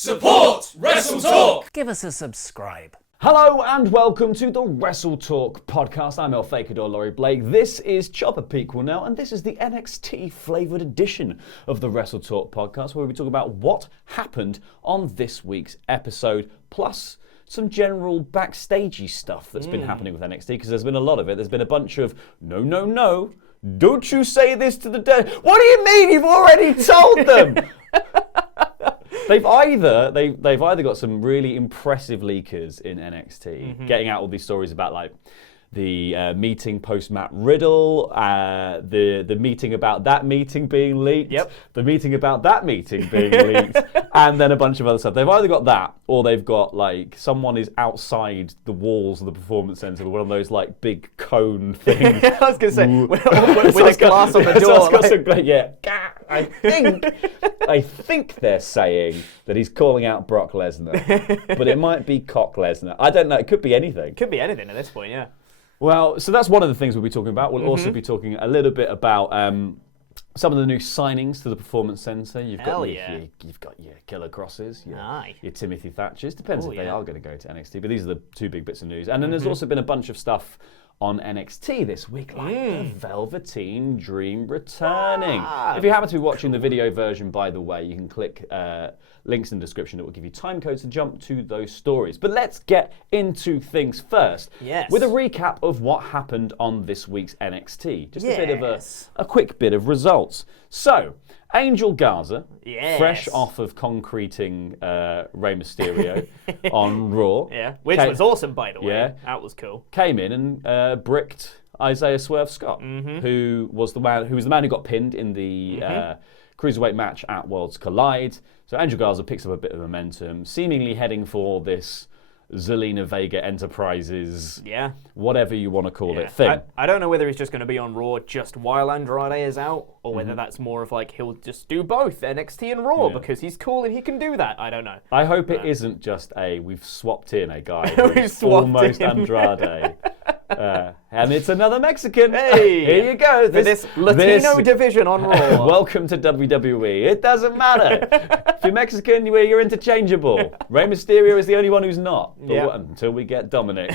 Support WrestleTalk! Give us a subscribe. Hello and welcome to the WrestleTalk podcast. I'm Fakidor, Laurie Blake. This is Chopper Pequel now, and this is the NXT flavoured edition of the WrestleTalk podcast, where we talk about what happened on this week's episode, plus some general backstagey stuff that's been happening with NXT, because there's been a lot of it. There's been a bunch of, no, don't you say this to the dead. What do you mean? You've already told them! They've either got some really impressive leakers in NXT, getting out all these stories about like the meeting post Matt Riddle, the meeting about that meeting being leaked, the meeting about that meeting being leaked, and then a bunch of other stuff. They've either got that, or they've got like someone is outside the walls of the performance center with one of those like big cone things. I was going to say, with a glass on the door. I think they're saying that he's calling out Brock Lesnar, but it might be Cock Lesnar. I don't know. It could be anything. Could be anything at this point, yeah. Well, so that's one of the things we'll be talking about. We'll also be talking a little bit about some of the new signings to the Performance Centre. You've got your Killer Crosses, your Timothy Thatchers. Depends if they are going to go to NXT, but these are the two big bits of news. And then there's also been a bunch of stuff on NXT this week, like the Velveteen Dream returning. If you happen to be watching the video version, by the way, you can click links in the description that will give you time codes to jump to those stories. But let's get into things first with a recap of what happened on this week's NXT. Just a bit of a quick bit of results. So, Angel Garza, fresh off of concreting Rey Mysterio on Raw. Which was awesome, by the way. That was cool. Came in and bricked Isaiah Swerve Scott, who was the man who got pinned in the cruiserweight match at Worlds Collide. So Angel Garza picks up a bit of momentum, seemingly heading for this Zelina Vega Enterprises, whatever you want to call it, thing. I don't know whether he's just going to be on Raw just while Andrade is out, or whether that's more of like he'll just do both NXT and Raw because he's cool and he can do that. I don't know. I hope it isn't just we've swapped in a guy who's almost Andrade. And it's another Mexican. Hey, here you go. This Latino division on Raw. Welcome to WWE. It doesn't matter. If you're Mexican, you're interchangeable. Rey Mysterio is the only one who's not. But until we get Dominic.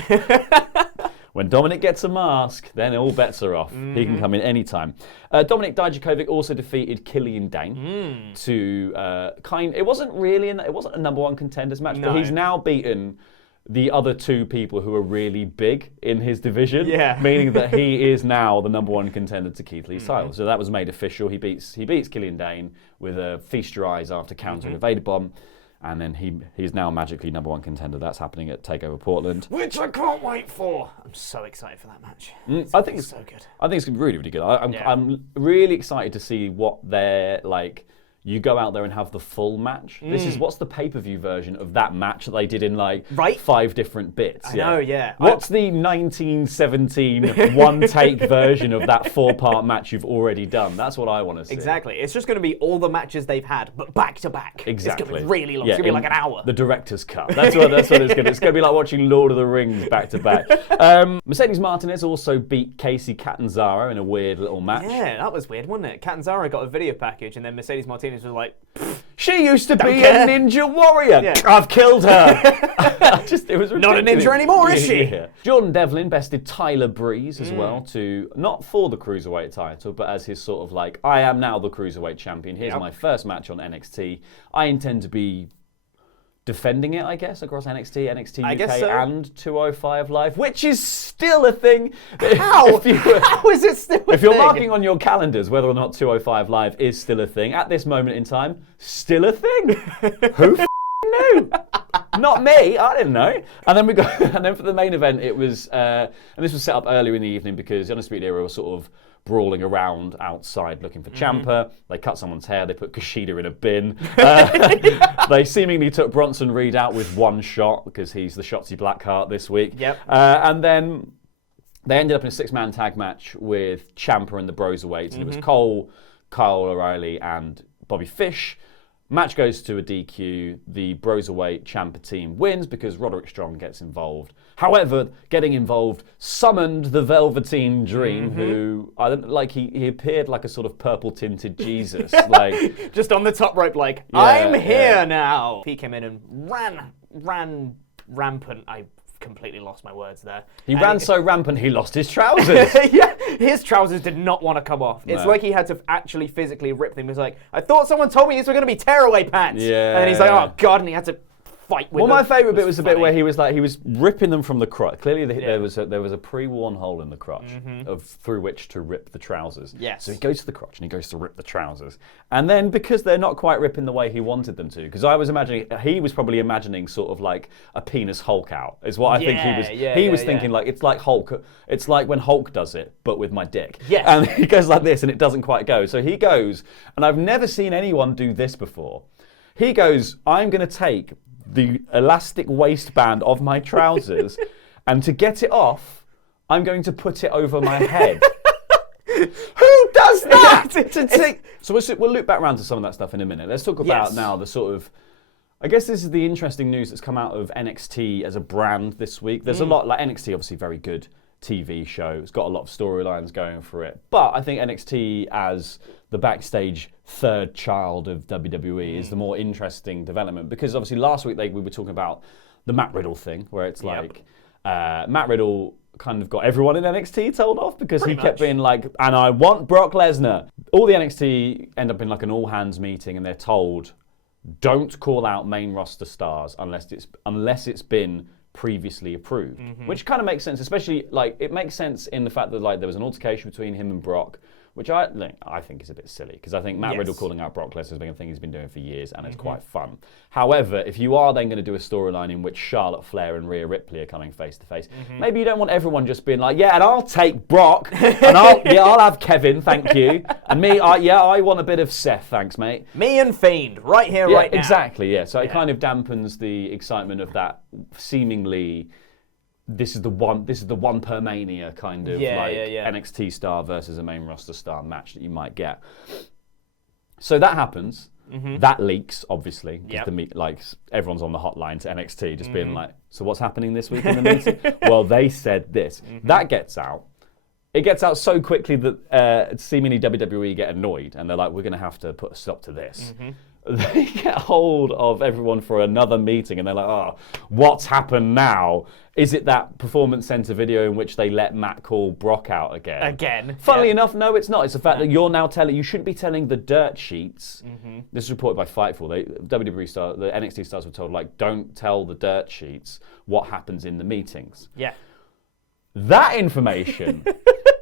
When Dominic gets a mask, then all bets are off. He can come in anytime. Dominic Dijakovic also defeated Killian Dane to it wasn't a number one contenders match, but he's now beaten the other two people who are really big in his division, meaning that he is now the number one contender to Keith Lee's title. So that was made official. He beats Killian Dane with a feast your eyes after countering a Vader bomb, and then he's now magically number one contender. That's happening at TakeOver Portland, which I can't wait for. I'm so excited for that match. I think it's so good. I think it's really, really good. I'm really excited to see what they're like. You go out there and have the full match. What's the pay-per-view version of that match that they did in 5 different bits? I know. What's the 1917 one-take version of that 4-part match you've already done? That's what I want to see. Exactly. It's just going to be all the matches they've had, but back to back. Exactly. It's going to be really long. It's going to be like an hour. The director's cut. That's what it's going to be. It's going to be like watching Lord of the Rings back to back. Mercedes Martinez also beat Casey Catanzaro in a weird little match. Yeah, that was weird, wasn't it? Catanzaro got a video package, and then Mercedes Martinez was like, she used to be a ninja warrior. I've killed her. It was ridiculous. Not a ninja anymore, is she? Jordan Devlin bested Tyler Breeze as well, to not for the Cruiserweight title, but as his sort of I am now the Cruiserweight champion. Here's my first match on NXT. I intend to be defending it, I guess, across NXT UK, and 205 Live, which is still a thing. How? How is it still a thing? If you're marking on your calendars whether or not 205 Live is still a thing, at this moment in time, still a thing. Who knew? Not me. I didn't know. And then for the main event, it was, and this was set up earlier in the evening because the Undisputed Era was sort of brawling around outside looking for Ciampa. They cut someone's hair. They put Kushida in a bin. They seemingly took Bronson Reed out with one shot because he's the Shotzi Blackheart this week. And then they ended up in a 6-man tag match with Ciampa and the Broserweights. And it was Cole, Kyle O'Reilly, and Bobby Fish Match goes to a DQ. The Broserweight Ciampa team wins because Roderick Strong gets involved. However, getting involved summoned the Velveteen Dream, who I don't like. He appeared like a sort of purple-tinted Jesus, like just on the top rope, like I'm here now. He came in and ran rampant. I completely lost my words there. He ran so rampant he lost his trousers. Yeah, his trousers did not want to come off. It's like he had to actually physically rip them. He was like, I thought someone told me these were going to be tearaway pants. Yeah. And then he's like, oh God, and he had to fight with them. Well, my favourite bit was the bit where he was ripping them from the crotch. Clearly, there was a pre-worn hole in the crotch through which to rip the trousers. Yes. So he goes to the crotch and he goes to rip the trousers, and then because they're not quite ripping the way he wanted them to, because I was imagining he was probably imagining sort of like a penis Hulk out is what I think he was. He was thinking like it's like Hulk. It's like when Hulk does it, but with my dick. Yes. And he goes like this, and it doesn't quite go. So he goes, and I've never seen anyone do this before. He goes, I'm going to take the elastic waistband of my trousers, and to get it off, I'm going to put it over my head. Who does that? So we'll loop back around to some of that stuff in a minute. Let's talk about now the sort of, I guess this is the interesting news that's come out of NXT as a brand this week. There's a lot, like NXT, obviously very good TV show. It's got a lot of storylines going for it. But I think NXT as the backstage third child of WWE is the more interesting development, because obviously last week we were talking about the Matt Riddle thing, where it's like Matt Riddle kind of got everyone in NXT told off because he kept being like, and I want Brock Lesnar. All the NXT end up in like an all hands meeting, and they're told, don't call out main roster stars unless it's been previously approved, which kind of makes sense, especially like it makes sense in the fact that like there was an altercation between him and Brock, which I think is a bit silly, because I think Matt Riddle calling out Brock Lesnar has been a thing he's been doing for years, and it's quite fun. However, if you are then going to do a storyline in which Charlotte Flair and Rhea Ripley are coming face to face, maybe you don't want everyone just being like, yeah, and I'll take Brock, and I'll have Kevin, thank you, and me, I want a bit of Seth, thanks, mate. Me and Fiend, right here, right now. Exactly, yeah. So it kind of dampens the excitement of that seemingly. This is the one per mania kind of NXT star versus a main roster star match that you might get. So that happens. That leaks, obviously, because everyone's on the hotline to NXT, just being like, "So what's happening this week in the meeting?" Well, they said this. That gets out. It gets out so quickly that seemingly WWE get annoyed, and they're like, "We're going to have to put a stop to this." They get hold of everyone for another meeting, and they're like, oh, what's happened now? Is it that Performance Center video in which they let Matt call Brock out again? Funnily enough, no, it's not. It's the fact that you're now you shouldn't be telling the dirt sheets. This is reported by Fightful. The NXT stars were told, like, don't tell the dirt sheets what happens in the meetings. Yeah. That information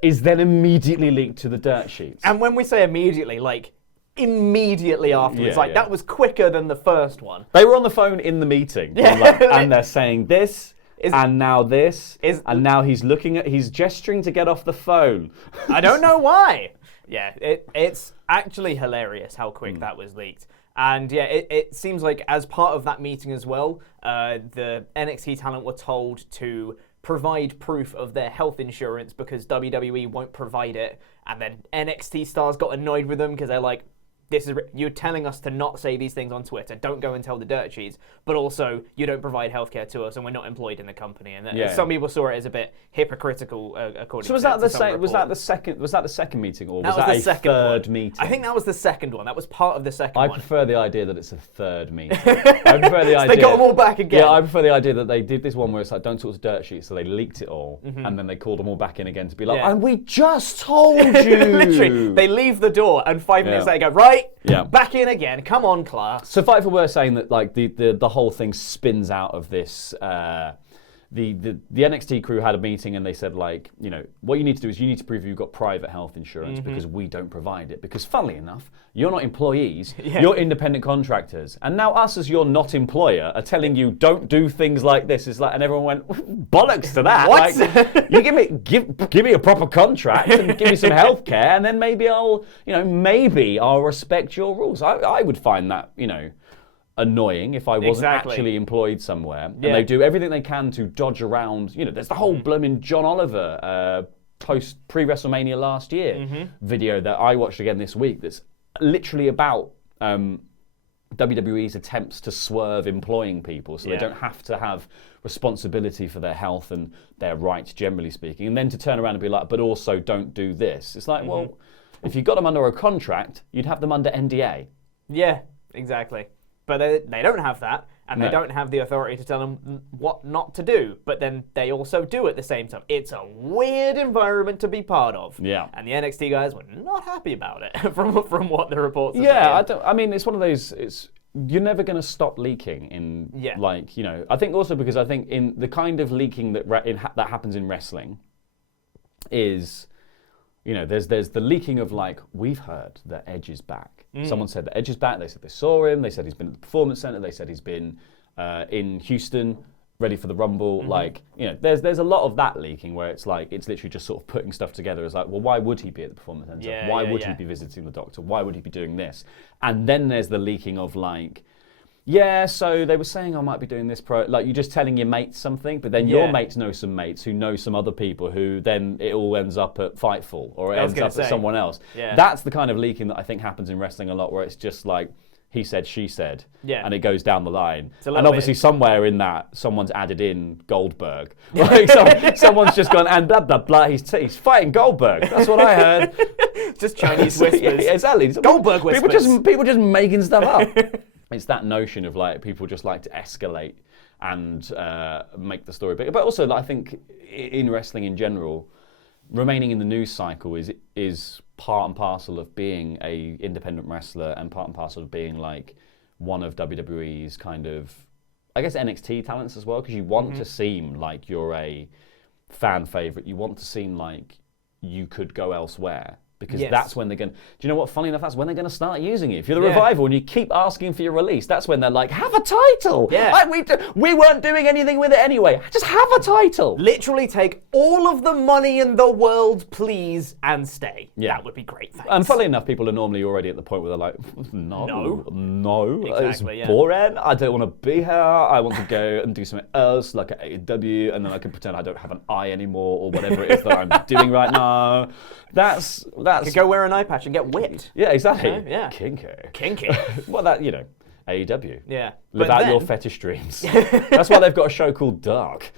is then immediately leaked to the dirt sheets. And when we say immediately, like, immediately afterwards. That was quicker than the first one. They were on the phone in the meeting, and they're saying this, and now this, and now he's gesturing to get off the phone. I don't know why. Yeah, it's actually hilarious how quick that was leaked. And yeah, it seems like as part of that meeting as well, the NXT talent were told to provide proof of their health insurance because WWE won't provide it. And then NXT stars got annoyed with them because they're like, you're telling us to not say these things on Twitter. Don't go and tell the dirt sheets. But also, you don't provide healthcare to us, and we're not employed in the company. And some people saw it as a bit hypocritical, according. So was that the same? Was that the second meeting, or was that a third meeting? I think that was the second one. That was part of the second one. I prefer the idea that it's a third meeting. I prefer the idea. They got them all back again. Yeah, I prefer the idea that they did this one where it's like, don't talk to dirt sheets, so they leaked it all, and then they called them all back in again to be like, and we just told you. Literally, they leave the door, and 5 minutes later, go right. Yeah. Back in again. Come on, class. So Fightful were saying that like the whole thing spins out of this. The NXT crew had a meeting and they said, like, you know, what you need to do is you need to prove you've got private health insurance because we don't provide it. Because funnily enough, you're not employees, you're independent contractors. And now us as your not employer are telling you don't do things like this. It's like, and everyone went, bollocks to that. What? Like, you give me a proper contract and give me some health care, and then maybe I'll respect your rules. I would find that, you know, annoying if I wasn't actually employed somewhere. And they do everything they can to dodge around. You know, there's the whole blooming John Oliver pre-WrestleMania last year video that I watched again this week that's literally about WWE's attempts to swerve employing people so they Yeah. don't have to have responsibility for their health and their rights, generally speaking, and then to turn around and be like, but also don't do this. It's like, well, if you got them under a contract, you'd have them under NDA. Yeah, exactly. But they don't have that, and they No. don't have the authority to tell them what not to do, but then they also do at the same time. It's a weird environment to be part of. Yeah. And the NXT guys were not happy about it from what the reports are Yeah, saying. I mean, it's one of those. You're never going to stop leaking in, Yeah. like, you know. I think also because I think in the kind of leaking that that happens in wrestling is, you know, there's the leaking of like, we've heard that Edge is back. Someone said that Edge is back. They said they saw him. They said he's been at the Performance Center. They said he's been in Houston, ready for the Rumble. Like, you know, there's a lot of that leaking where it's like, it's literally just sort of putting stuff together as like, well, why would he be at the Performance Center? Yeah, Why yeah, would yeah. he be visiting the doctor? Why would he be doing this? And then there's the leaking of like, yeah, so they were saying I might be doing this like you're just telling your mates something, but then your Yeah. mates know some mates who know some other people who then it all ends up at Fightful or it I was ends gonna up say. at someone else. Yeah. That's the kind of leaking that I think happens in wrestling a lot, where it's just like he said, she said, Yeah. and it goes down the line. a little And obviously bit- somewhere in that, someone's added in Goldberg. Like someone's just gone, and blah, blah, blah, he's fighting Goldberg. That's what I heard. Just Chinese whispers. Yeah, exactly. Goldberg whispers. People just making stuff up. It's that notion of like people just like to escalate and make the story bigger. But also, like, I think in wrestling in general, remaining in the news cycle is part and parcel of being a independent wrestler and part and parcel of being like one of WWE's kind of, I guess, NXT talents as well, because you want to seem like you're a fan favorite. You want to seem like you could go elsewhere. Because Yes. that's when they're going to... Do you know what? Funny enough, that's when they're going to start using it. If you're the Yeah. Revival and you keep asking for your release, that's when they're like, have a title! Yeah. Like, we weren't doing anything with it anyway. Just have a title! Literally take all of the money in the world, please, and stay. Yeah. That would be great. Thanks. And funnily enough, people are normally already at the point where they're like, no, Exactly, it's yeah. boring. I don't want to be here. I want to go and do something else, like at AEW, and then I can pretend I don't have an eye anymore or whatever it is that I'm doing right now. That's Could go wear an eye patch and get whipped. yeah, exactly. You know, yeah. Kinky. Kinky. Well, that, you know, AEW. Yeah. Live But out then- your fetish dreams. That's why they've got a show called Dark.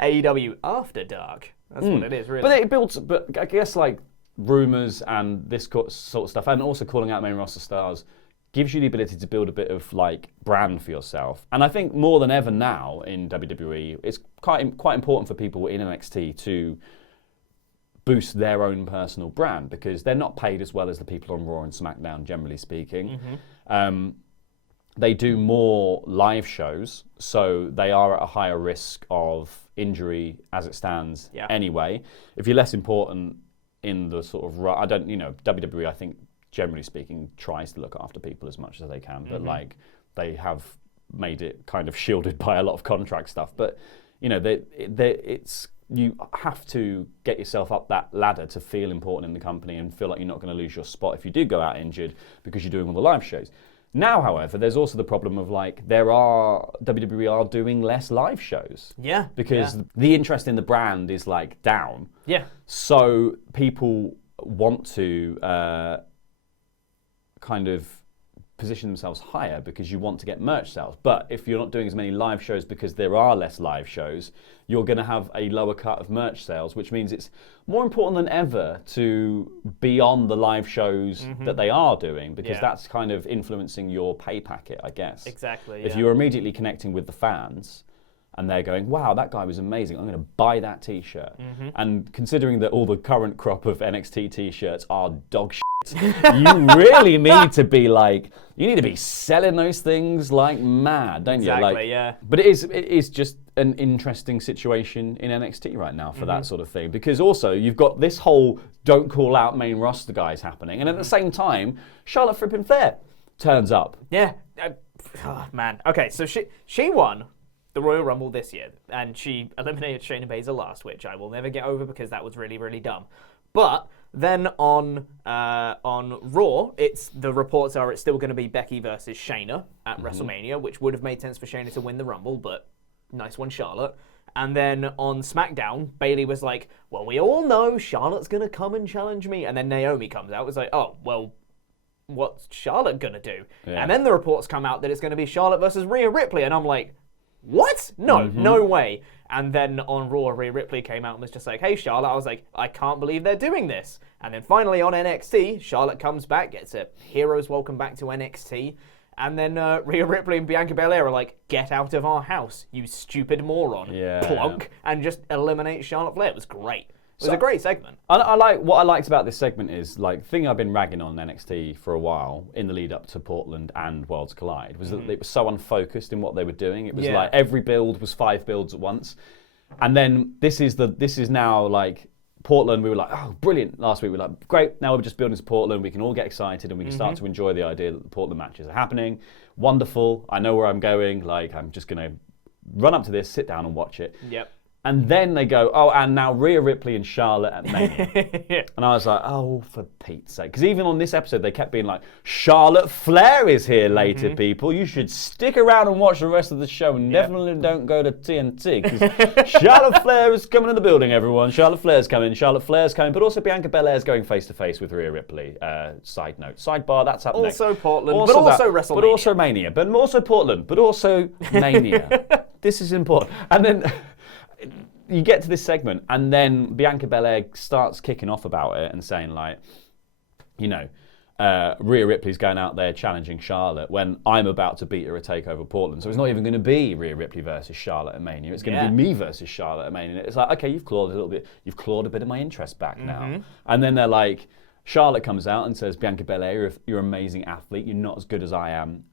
AEW After Dark. That's what it is, really. But it builds, but I guess like rumors and this sort of stuff, and also calling out main roster stars, gives you the ability to build a bit of like brand for yourself. And I think more than ever now in WWE, it's quite important for people in NXT to boost their own personal brand, because they're not paid as well as the people on Raw and SmackDown, generally speaking. They do more live shows, so they are at a higher risk of injury as it stands Yeah. anyway. If you're less important in the sort of, WWE, I think, generally speaking, tries to look after people as much as they can, but like they have made it kind of shielded by a lot of contract stuff. But, you know, you have to get yourself up that ladder to feel important in the company and feel like you're not going to lose your spot if you do go out injured because you're doing all the live shows. Now, however, there's also the problem of like WWE are doing less live shows. Yeah. Because yeah. the interest in the brand is like down. Yeah. So people want to kind of position themselves higher because you want to get merch sales. But if you're not doing as many live shows because there are less live shows, you're going to have a lower cut of merch sales, which means it's more important than ever to be on the live shows that they are doing, because Yeah. that's kind of influencing your pay packet, I guess. Exactly. If yeah. you're immediately connecting with the fans and they're going, wow, that guy was amazing, I'm going to buy that t-shirt. And considering that all the current crop of NXT t-shirts are dog shit, you really need to be like, you need to be selling those things like mad, don't you? Exactly, Like, yeah. But it is just an interesting situation in NXT right now for that sort of thing, because also you've got this whole don't call out main roster guys happening, and at the same time, Charlotte Flippin' Flair turns up. Yeah. Oh, man. Okay, so she won the Royal Rumble this year, and she eliminated Shayna Baszler last, which I will never get over because that was really, really dumb. But then on Raw, the reports are it's still going to be Becky versus Shayna at WrestleMania, which would have made sense for Shayna to win the Rumble, but nice one, Charlotte. And then on SmackDown, Bayley was like, well, we all know Charlotte's going to come and challenge me. And then Naomi comes out, was like, oh, well, what's Charlotte gonna do? Yeah. And then the reports come out that it's gonna be Charlotte versus Rhea Ripley, and I'm like, what? No, no way. And then on Raw, Rhea Ripley came out and was just like, hey, Charlotte. I was like, I can't believe they're doing this. And then finally on NXT, Charlotte comes back, gets a hero's welcome back to NXT. And then Rhea Ripley and Bianca Belair are like, get out of our house, you stupid moron. Yeah. Plonk. And just eliminate Charlotte Flair. It was great. It was a great segment. I like what I liked about this segment is like the thing I've been ragging on NXT for a while in the lead up to Portland and Worlds Collide was that it was so unfocused in what they were doing. It was like every build was 5 builds at once, and then this is now like Portland. We were like, oh, brilliant. Last week we were like, great. Now we're just building to Portland. We can all get excited and we can start to enjoy the idea that the Portland matches are happening. Wonderful. I know where I'm going. Like I'm just gonna run up to this, sit down and watch it. Yep. And then they go, oh, and now Rhea Ripley and Charlotte at Mania. And I was like, oh, for Pete's sake. Because even on this episode, they kept being like, Charlotte Flair is here later, people. You should stick around and watch the rest of the show and definitely don't go to TNT. Because Charlotte Flair is coming in the building, everyone. Charlotte Flair's coming. Charlotte Flair's coming. But also Bianca Belair's going face-to-face with Rhea Ripley. Side note. Sidebar, that's up next. Also Portland, but also WrestleMania. But also Mania. But also Portland. But also Mania. This is important. And then... You get to this segment, and then Bianca Belair starts kicking off about it and saying, like, you know, Rhea Ripley's going out there challenging Charlotte when I'm about to beat her at TakeOver Portland. So it's not even going to be Rhea Ripley versus Charlotte at Mania. It's going to be me versus Charlotte at Mania. It's like, okay, you've clawed a bit of my interest back now. And then they're like, Charlotte comes out and says, Bianca Belair, you're an amazing athlete. You're not as good as I am.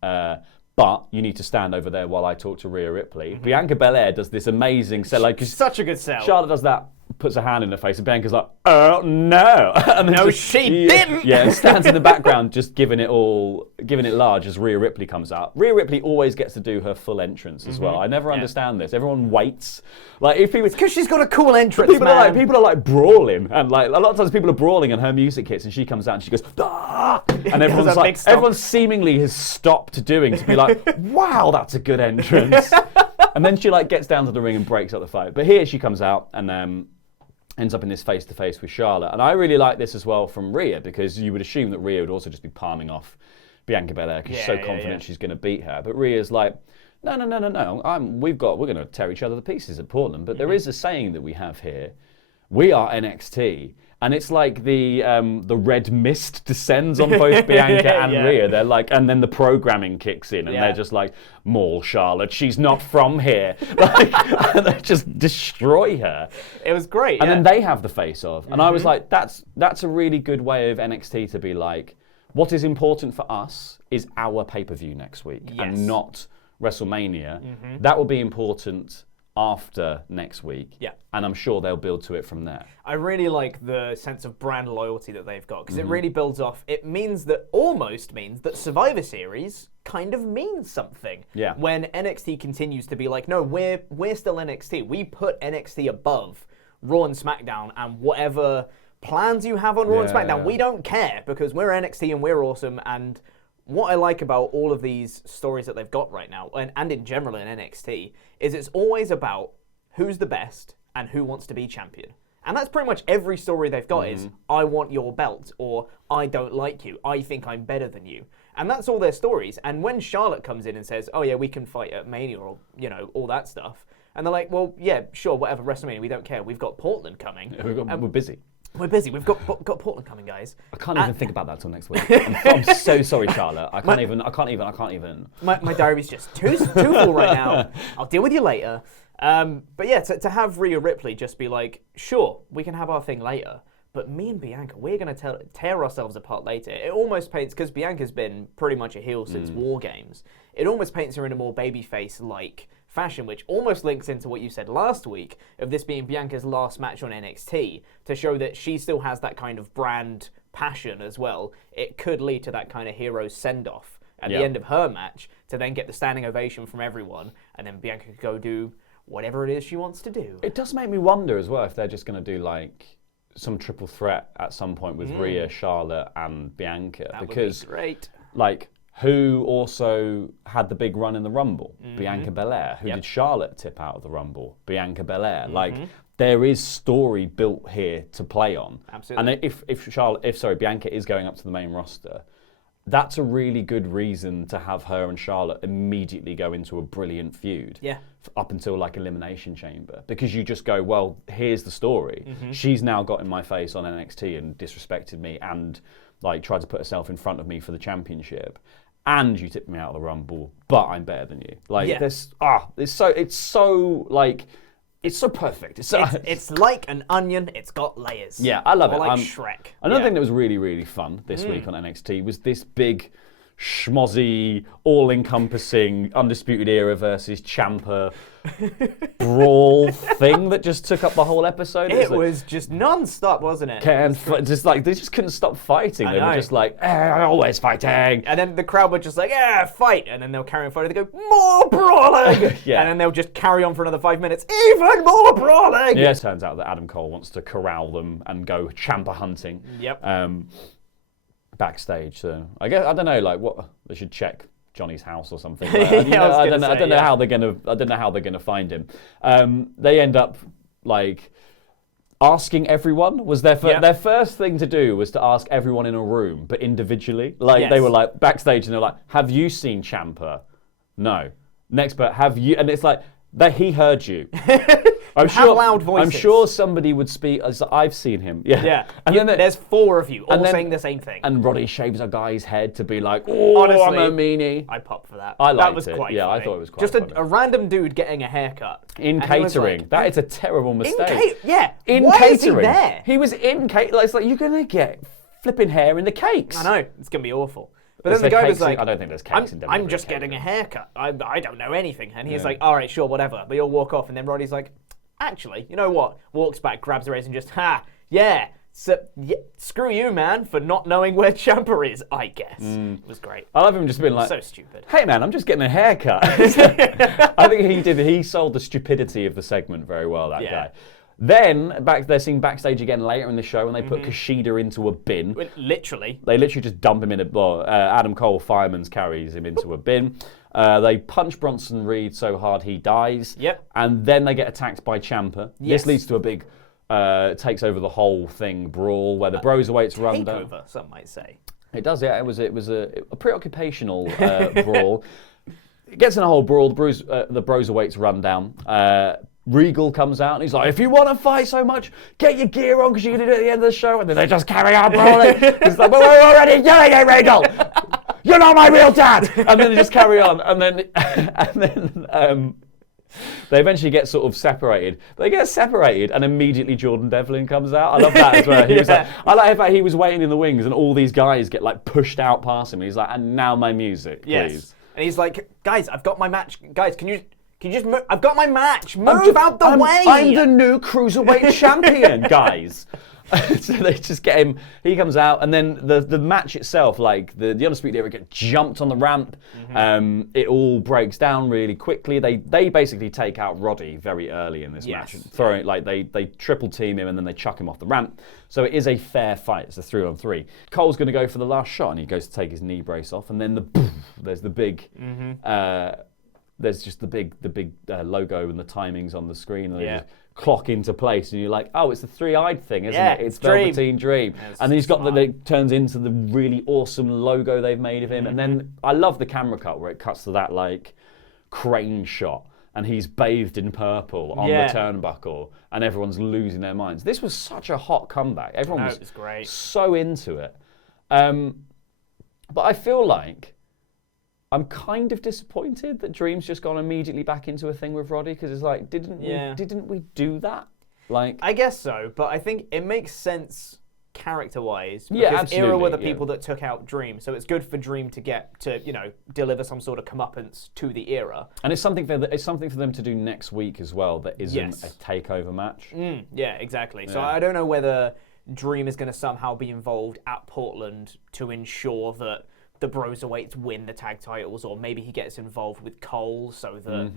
But you need to stand over there while I talk to Rhea Ripley. Bianca Belair does this amazing sell. Like, such a good sell. Charlotte does that, puts her hand in her face, and Bianca's like, oh no. And then she didn't. Yeah, and stands in the background just giving it large as Rhea Ripley comes out. Rhea Ripley always gets to do her full entrance as well. I never understand this. Everyone waits. Like if people, because she's got a cool entrance, people are like brawling, and like a lot of times people are brawling and her music hits and she comes out and she goes, ah! And everyone's seemingly has stopped doing to be like, wow, that's a good entrance. And then she like gets down to the ring and breaks up the fight. But here she comes out and ends up in this face-to-face with Charlotte. And I really like this as well from Rhea, because you would assume that Rhea would also just be palming off Bianca Belair because she's so confident she's going to beat her. But Rhea's like, no. We're going to tear each other to pieces at Portland. But there is a saying that we have here. We are NXT. And it's like the red mist descends on both Bianca and Rhea. They're like, and then the programming kicks in, and they're just like, Maul Charlotte, she's not from here. Like, and they just destroy her. It was great. And then they have the face-off, and I was like, that's a really good way of NXT to be like, what is important for us is our pay-per-view next week, and not WrestleMania. That will be important after next week. Yeah. And I'm sure they'll build to it from there. I really like the sense of brand loyalty that they've got, because it really builds off. It almost means that Survivor Series kind of means something. Yeah. When NXT continues to be like, no, we're still NXT. We put NXT above Raw and SmackDown, and whatever plans you have on Raw and SmackDown, we don't care, because we're NXT and we're awesome. And what I like about all of these stories that they've got right now, and in general in NXT, is it's always about who's the best and who wants to be champion. And that's pretty much every story they've got is, I want your belt, or I don't like you, I think I'm better than you. And that's all their stories. And when Charlotte comes in and says, oh yeah, we can fight at Mania, or, you know, all that stuff, and they're like, well, yeah, sure, whatever, WrestleMania, we don't care. We've got Portland coming. We're busy. We're busy. We've got Portland coming, guys. I can't even think about that till next week. I'm so sorry, Charlotte. I can't even. My diary's just too full right now. I'll deal with you later. But yeah, to have Rhea Ripley just be like, sure, we can have our thing later, but me and Bianca, we're going to tear ourselves apart later. It almost paints, because Bianca's been pretty much a heel since War Games, it almost paints her in a more babyface-like fashion, which almost links into what you said last week of this being Bianca's last match on NXT, to show that she still has that kind of brand passion as well. It could lead to that kind of hero send-off at the end of her match, to then get the standing ovation from everyone, and then Bianca could go do whatever it is she wants to do. It does make me wonder as well if they're just going to do like some triple threat at some point with Rhea, Charlotte, and Bianca. That because would be great. Like, who also had the big run in the Rumble? Bianca Belair. Who did Charlotte tip out of the Rumble? Bianca Belair. Like, there is story built here to play on. Absolutely. And if Bianca is going up to the main roster, that's a really good reason to have her and Charlotte immediately go into a brilliant feud. Yeah. Up until like Elimination Chamber, because you just go, well, here's the story. Mm-hmm. She's now got in my face on NXT and disrespected me and like tried to put herself in front of me for the championship. And you tipped me out of the Rumble, but I'm better than you. Like this, it's so like. It's so perfect. It's like an onion. It's got layers. Yeah, I love it. Like Shrek. Another thing that was really, really fun this week on NXT was this big, schmozzy, all-encompassing Undisputed Era versus Ciampa brawl thing that just took up the whole episode. It was just non-stop, wasn't it? And just like they just couldn't stop fighting. They were just like, always fighting. And then the crowd were just like, fight. And then they'll carry on fighting. They go, more brawling. And then they'll just carry on for another 5 minutes. Even more brawling. Yeah, it turns out that Adam Cole wants to corral them and go Ciampa hunting. Yep. Backstage. So I don't know, like what they should check Johnny's house or something. I don't know how they're gonna find him. They end up like asking everyone. Was their first thing to do was to ask everyone in a room, but individually. Like they were like backstage and they're like, "Have you seen Ciampa?" No. Next, but have you? And it's like that he heard you. I'm sure. Loud voices. I'm sure somebody would speak. As I've seen him. Yeah. And then there's 4 of you all saying the same thing. And Roddy shaves a guy's head to be like, "Oh, honestly, I'm a meanie." I popped for that. I liked that was it. quite Yeah, funny. I thought it was quite just funny. a random dude getting a haircut In catering. Like, that is a terrible mistake. In Why catering. is he there? He was in catering. It's like you're gonna get flipping hair in the cakes. I know it's gonna be awful. But Is then the there guy was cakes in- like, I don't think there's cakes in WWE I'm just getting a haircut. I don't know anything. And he's like, all right, sure, whatever. They all walk off, and then Roddy's like, actually, you know what? Walks back, grabs the razor, and just, screw you, man, for not knowing where Ciampa is, I guess. It was great. I love him just being like, So stupid. "Hey man, I'm just getting a haircut." I think he sold the stupidity of the segment very well, that guy. Then they're seeing backstage again later in the show, and they put Kushida into a bin. Literally. They literally just dump him in a. Adam Cole Fireman's carries him into a bin. They punch Bronson Reed so hard he dies. Yep. And then they get attacked by Ciampa. Yes. This leads to a big takes over the whole thing brawl where the Broserweights run down. Takeover, some might say. It does, yeah. It was a preoccupational brawl. It gets in a whole brawl. The Broserweights run down. Regal comes out and he's like, "If you want to fight so much, get your gear on because you're going to do it at the end of the show." And then they just carry on brawling. He's like, "But we're already doing it, Regal. You're not my real dad." And then they just carry on. And then they eventually get sort of separated. They get separated and immediately Jordan Devlin comes out. I love that as well. He was like, I like the fact he was waiting in the wings and all these guys get like pushed out past him. And he's like, "And now my music, please." Yes. And he's like, "Guys, I've got my match. Guys, can you just move? I've got my match. Move out the way. I'm the new cruiserweight champion, guys." So they just get him. He comes out, and then the match itself, like the Undisputed Era, get jumped on the ramp. It all breaks down really quickly. They basically take out Roddy very early in this match, throwing like they triple team him and then they chuck him off the ramp. So it is a fair fight. It's a 3-on-3. Cole's going to go for the last shot, and he goes to take his knee brace off, and then there's the big. There's just the big logo and the timings on the screen. And they just clock into place, and you're like, "Oh, it's the 3-eyed thing, isn't it? It's Velveteen Dream." And then he's got it turns into the really awesome logo they've made of him. And then I love the camera cut where it cuts to that like crane shot, and he's bathed in purple on the turnbuckle, and everyone's losing their minds. This was such a hot comeback. Everyone was great. So into it. But I feel like I'm kind of disappointed that Dream's just gone immediately back into a thing with Roddy, because it's like, didn't we do that? Like, I guess so, but I think it makes sense character-wise. Yeah, because absolutely. Era were the people that took out Dream, so it's good for Dream to get to deliver some sort of comeuppance to the Era. And it's something for them to do next week as well. That isn't a takeover match. Yeah, exactly. So I don't know whether Dream is going to somehow be involved at Portland to ensure that the Broserweights win the tag titles, or maybe he gets involved with Cole so that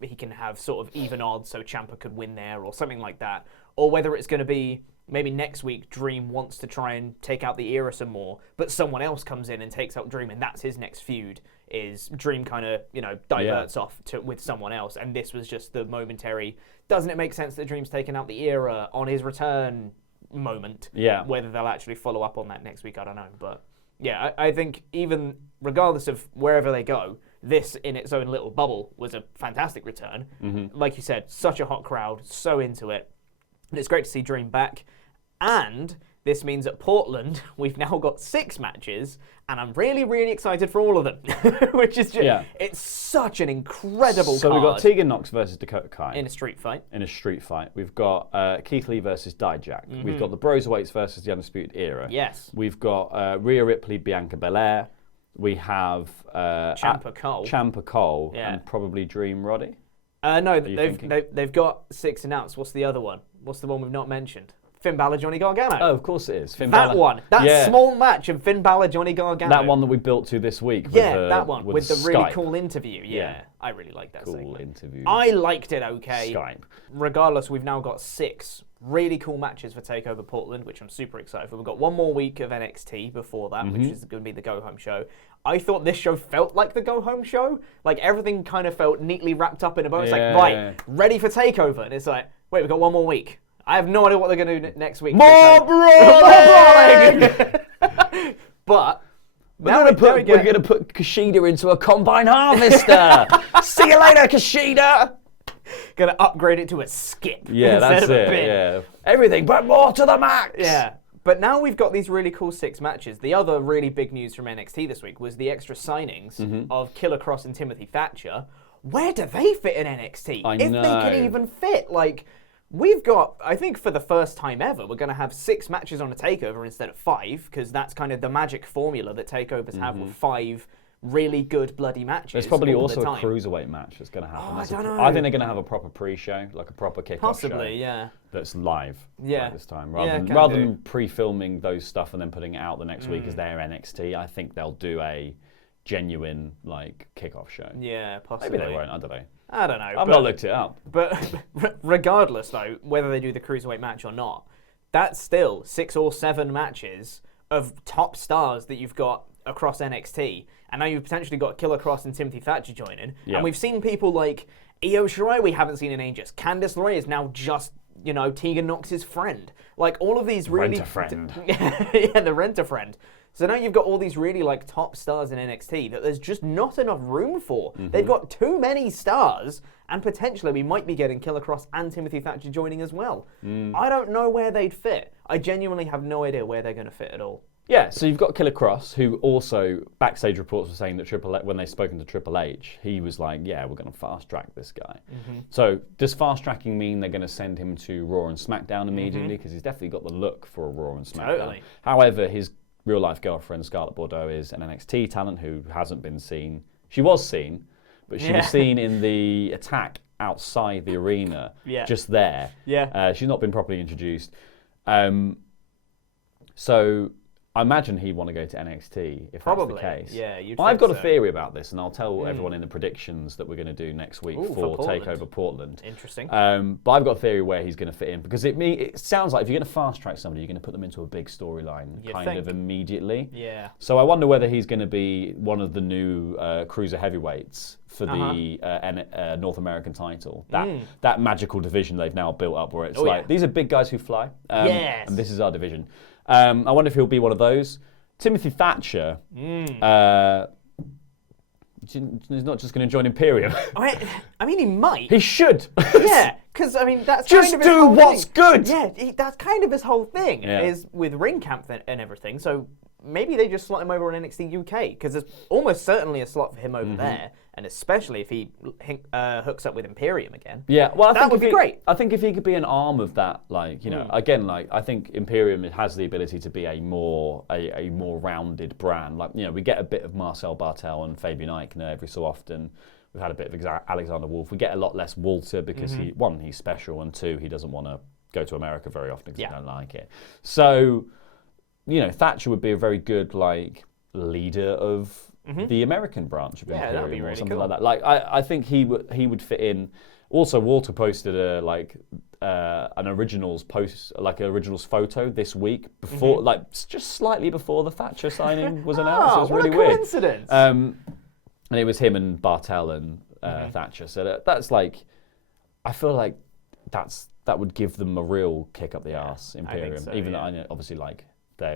he can have sort of even odds so Ciampa could win there, or something like that. Or whether it's going to be maybe next week Dream wants to try and take out the Era some more, but someone else comes in and takes out Dream, and that's his next feud. Is Dream kind of diverts off with someone else, and this was just the momentary. Doesn't it make sense that Dream's taken out the Era on his return moment? Yeah. Whether they'll actually follow up on that next week, I don't know, but. Yeah, I think even regardless of wherever they go, this in its own little bubble was a fantastic return. Like you said, such a hot crowd, so into it. And it's great to see Dream back. And this means at Portland, we've now got 6 matches, and I'm really, really excited for all of them. Which is just, it's such an incredible So card. we've got Tegan Nox versus Dakota Kai. In a street fight. We've got Keith Lee versus Dijak. We've got the Broserweights versus the Undisputed Era. Yes. We've got Rhea Ripley, Bianca Belair. We have Ciampa Cole, and probably Dream Roddy. No, they've got 6 announced. What's the other one? What's the one we've not mentioned? Finn Balor, Johnny Gargano. Oh, of course it is. That small match of Finn Balor, Johnny Gargano. That one that we built to this week. That one with the really Skype. cool interview. Yeah, I really like that segment. Interview. I liked it okay. Skype. Regardless, we've now got 6 really cool matches for TakeOver Portland, which I'm super excited for. We've got one more week of NXT before that, which is going to be the go-home show. I thought this show felt like the go-home show. Like, everything kind of felt neatly wrapped up in a bow. It's like, right, ready for TakeOver. And it's like, wait, we've got one more week. I have no idea what they're going to do next week. More brawling! But we're going to put Kushida into a combine harvester. See you later, Kushida. Going to upgrade it to a skip. Yeah, that's of a it. bin. Yeah, everything but more to the max. Yeah. But now we've got these really cool 6 matches. The other really big news from NXT this week was the extra signings of Killer Cross and Timothy Thatcher. Where do they fit in NXT? If they can even fit, like. We've got, I think for the first time ever, we're going to have 6 matches on a TakeOver instead of 5, because that's kind of the magic formula that TakeOvers have with 5 really good bloody matches. There's probably all also the a time. cruiserweight match that's going to happen. I don't know. I think they're going to have a proper pre-show, like a proper kickoff Possibly, show. yeah. That's live like this time. Rather than pre-filming those stuff and then putting it out the next week as their NXT, I think they'll do a genuine like kickoff show. Yeah, possibly. Maybe they won't, I don't know. I don't know. I've not looked it up. But regardless, though, whether they do the Cruiserweight match or not, that's still 6 or 7 matches of top stars that you've got across NXT. And now you've potentially got Killer Cross and Timothy Thatcher joining. Yeah. And we've seen people like Io Shirai we haven't seen in ages. Candice LeRae is now just, Tegan Nox's friend. Like, all of these really... Rent-a-friend. Yeah, the rent-a-friend. So now you've got all these really top stars in NXT that there's just not enough room for. They've got too many stars, and potentially we might be getting Killer Cross and Timothy Thatcher joining as well. I don't know where they'd fit. I genuinely have no idea where they're going to fit at all. Yeah, so you've got Killer Cross, who also, backstage reports were saying that when they've spoken to Triple H, he was like, yeah, we're going to fast-track this guy. So does fast-tracking mean they're going to send him to Raw and SmackDown immediately? Because he's definitely got the look for a Raw and SmackDown. Totally. However, his real-life girlfriend, Scarlett Bordeaux, is an NXT talent who hasn't been seen. She was seen, but she was seen in the attack outside the arena, just there. Yeah. She's not been properly introduced. So I imagine he'd want to go to NXT if that's the case. Yeah, you'd I've think got so. a theory about this, and I'll tell everyone in the predictions that we're going to do next week for TakeOver Portland. Interesting. But I've got a theory where he's going to fit in, because it sounds like if you're going to fast-track somebody, you're going to put them into a big storyline of immediately. Yeah. So I wonder whether he's going to be one of the new cruiser heavyweights for the North American title. That magical division they've now built up, where it's these are big guys who fly, and this is our division. I wonder if he'll be one of those. Timothy Thatcher, he's not just going to join Imperium. I mean, he might. He should. Yeah, because, that's just kind of his do whole what's thing. good. Yeah, that's kind of his whole thing, is with ring camp and everything. So maybe they just slot him over on NXT UK, because there's almost certainly a slot for him over there, and especially if he hooks up with Imperium again. Yeah, well, that would be great. I think if he could be an arm of that, again, I think Imperium has the ability to be a more rounded brand. We get a bit of Marcel Bartel and Fabian Eichner every so often. We've had a bit of Alexander Wolf. We get a lot less Walter because he's special, and 2, he doesn't want to go to America very often because he don't like it. So, Thatcher would be a very good leader of the American branch of Imperium, that'd be really or something cool. like that. I think he would fit in. Also, Walter posted an originals post, originals photo this week before, just slightly before the Thatcher signing was announced. It was really weird. Coincidence. And it was him and Bartel and Thatcher. So that's I feel like that would give them a real kick up the arse, Imperium. so, even though I know, obviously,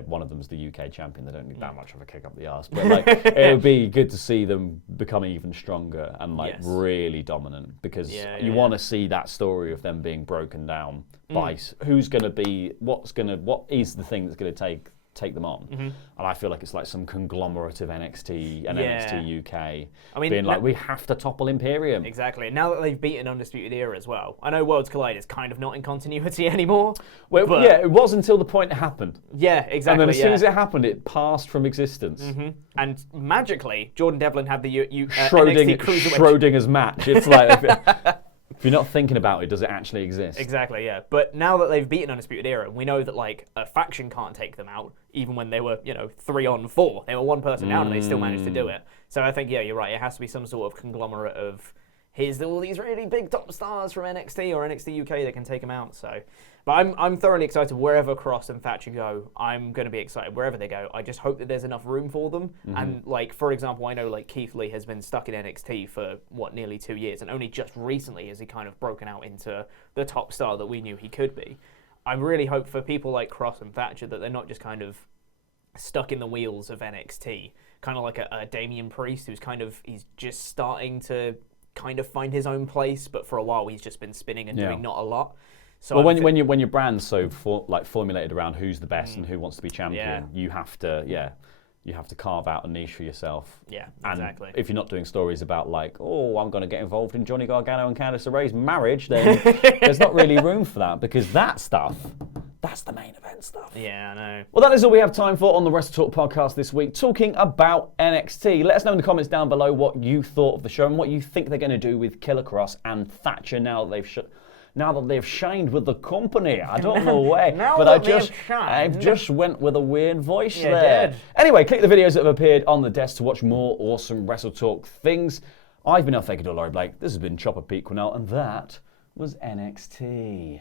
one of them's the UK champion. They don't need that much of a kick up the arse. But like, it would be good to see them become even stronger and like really dominant, because you want to see that story of them being broken down by who's going to be, what is the thing that's going to take them on. And I feel like it's like some conglomerate of NXT and NXT UK being like, we have to topple Imperium. Exactly. Now that they've beaten Undisputed Era as well, I know Worlds Collide is kind of not in continuity anymore. Well, but yeah, it was until the point it happened. Yeah, exactly. And then as soon as it happened, it passed from existence. And magically, Jordan Devlin had the NXT Cruiserweight. Schrodinger's match. It's like, if you're not thinking about it, does it actually exist? Exactly, yeah. But now that they've beaten Undisputed Era, we know that like a faction can't take them out, even when they were, 3-on-4. They were one person down and they still managed to do it. So I think, yeah, you're right. It has to be some sort of conglomerate of here's all these really big top stars from NXT or NXT UK that can take them out. So, but I'm thoroughly excited wherever Cross and Thatcher go. I'm going to be excited wherever they go. I just hope that there's enough room for them. And like, for example, I know like Keith Lee has been stuck in NXT for nearly 2 years, and only just recently has he kind of broken out into the top star that we knew he could be. I really hope for people like Cross and Thatcher that they're not just kind of stuck in the wheels of NXT, kind of like a Damian Priest he's just starting to kind of find his own place, but for a while he's just been spinning and doing not a lot. So well, when your brand's so formulated around who's the best and who wants to be champion, you have to carve out a niche for yourself. Yeah, and exactly. If you're not doing stories about like, oh, I'm going to get involved in Johnny Gargano and Candice LeRae's marriage, then there's not really room for that, because that stuff, that's the main event stuff. Yeah, I know. Well, that is all we have time for on the WrestleTalk podcast this week, talking about NXT. Let us know in the comments down below what you thought of the show and what you think they're going to do with Killer Cross and Thatcher now that they've shined with the company. I don't know why, but I just went with a weird voice there. Did. Anyway, click the videos that have appeared on the desk to watch more awesome WrestleTalk things. I've been Fakidor, Laurie Blake. This has been Chopper Pete Quinnell, and that was NXT.